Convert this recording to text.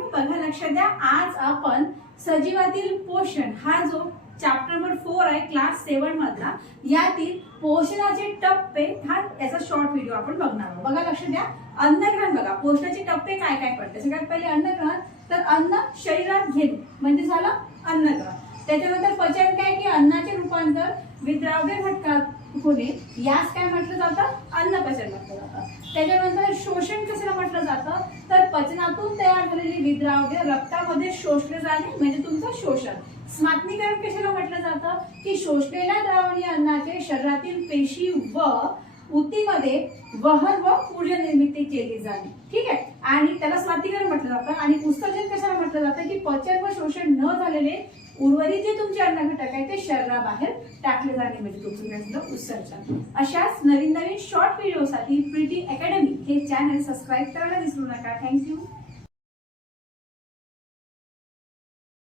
मित्रांनो बघा लक्षात द्या, आज आपण सजीवातील पोषण हा जो चॅप्टर नंबर 4 आहे क्लास 7 मधला, यातील पोषणाचे टप्पे हा याचा शॉर्ट व्हिडिओ आपण बघणार आहोत। बघा लक्षात द्या, अन्नग्रहण बघा, पोषणाचे टप्पे काय काय पडते। सगळ्यात पहिले अन्नग्रहण, तर अन्न शरीरात घेणे म्हणजे झालं अन्नग्रहण। त्याच्यानंतर पचन काय की अन्नाचे रूपांतर विद्राव्य घटकात होणे, यास काय म्हटलं जातं, अन्नपचन म्हटलं जातं। त्याच्यानंतर शोषण कशाला म्हटलं जातं, तर पचनातून तयार झालेली विद्राव्य रक्तामध्ये शोषले जाणे म्हणजे तुमचं शोषण। स्मात्नीकरण कशाला म्हटलं जातं, की शोषलेल्या द्रावणीय अन्नाचे शरीरातील पेशी व ऊतीमध्ये वहन व ऊर्जा निर्मिती केली जाणे, ठीक आहे। आणि त्याला स्मात्नीकरण म्हटलं जातं। आणि उत्सर्जन कशाला म्हटलं जातं, की पचन व शोषण न झालेले उर्वरित जे तुमचे अन्न घटक आहे ते शरीराबाहेर टाकले जाणे म्हणजे तुमचं काय झालं, उत्सर्जन। अशाच नवीन नवीन शॉर्ट व्हिडिओसाठी प्रीटी अकॅडमी हे चॅनल सबस्क्राईब करायला विसरू नका। थँक्यू।